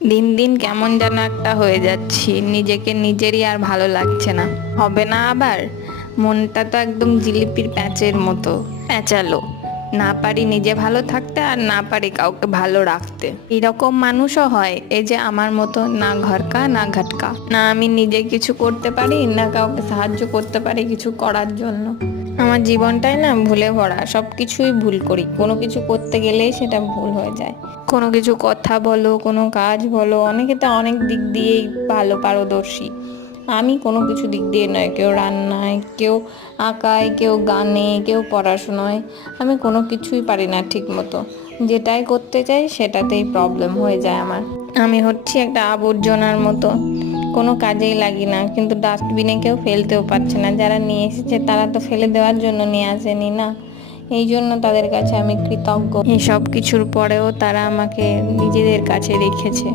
দিন দিন কেমন যেন একটা হয়ে যাচ্ছি, নিজেকে নিজেরই আর ভালো লাগছে না। হবে না আবার? মনটা তো একদম জিলিপির প্যাঁচের মতো প্যাঁচালো। না পারি নিজে ভালো থাকতে, আর না পারি কাউকে ভালো রাখতে। এরকম মানুষও হয়, এই যে আমার মতো, না ঘরকা না ঘাটকা, না আমি নিজে কিছু করতে পারি, না কাউকে সাহায্য করতে পারি কিছু করার জন্য। আমার জীবনটাই না ভুলে ভরা, সব কিছুই ভুল করি, কোনো কিছু করতে গেলেই সেটা ভুল হয়ে যায়। কোনো কিছু কথা বলো, কোনো কাজ বলো, অনেকে তো অনেক দিক দিয়েই ভালো পারদর্শী, আমি কোনো কিছু দিক দিয়ে নয়। কেউ রান্নায়, কেউ আঁকায়, কেউ গানে, কেউ পড়াশোনায়, আমি কোনো কিছুই পারি না ঠিক মতো। যেটাই করতে চাই সেটাতেই প্রবলেম হয়ে যায় আমার। আমি হচ্ছি একটা আবর্জনার মতো, কোনো কাজেই লাগি না, কিন্তু ডাস্টবিনে কেউ ফেলতেও পারছে না। যারা নিয়ে এসেছে তারা তো ফেলে দেওয়ার জন্য নিয়ে আসেনি না, এই জন্য তাদের কাছে আমি কৃতজ্ঞ। এই সব কিছুর পরেও তারা আমাকে নিজেদের কাছে রেখেছে।